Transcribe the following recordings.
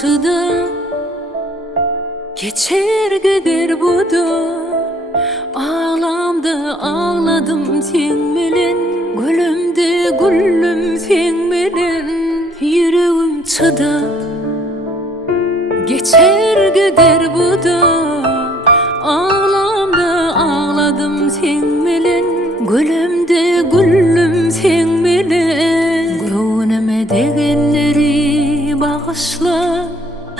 çıda geçer gider bu da. Ağlamda ağladım sen bilen, gülümde güllüm sen bilen. Yüreğim çıda geçer gider bu da. Ağlamda ağladım sen bilen, gülümde güllüm sen bilen. Gönlüme degenleri bağışla,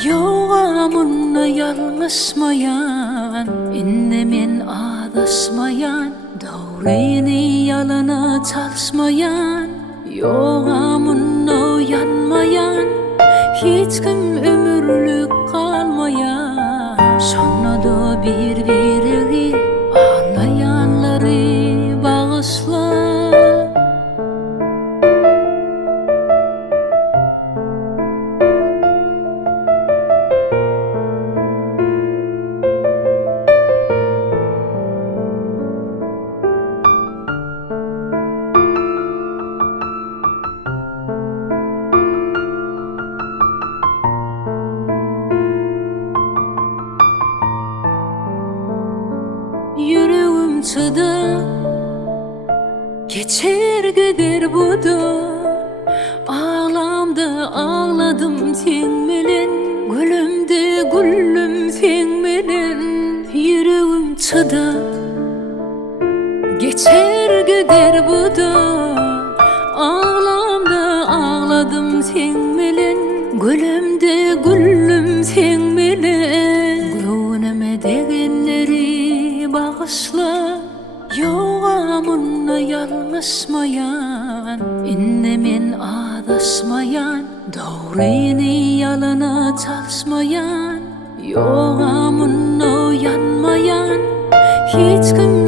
yoğamınla yalnızmayan, innemen adasmayan, doğruyni yalana çalışmayan, yoğamınla yanmayan, hiç kim ömürlük kalmayan. Sonra da birbirleri ağlayanları bağışla. Yüreğim çıda geçer gider bu da. Ağlamda ağladım sen bilen, gülümde güllüm sen bilen. Yüreğim çıda geçer gider bu da. Ağlamda ağladım sen bilen, gülümde güllüm sen bilen. Gönlüme degenleri bağışla, yoğamınla yalnızmayan, innemen adasmayan, doğruyni yalana çalışmayan, yoğamınla yanmayan, hiç kim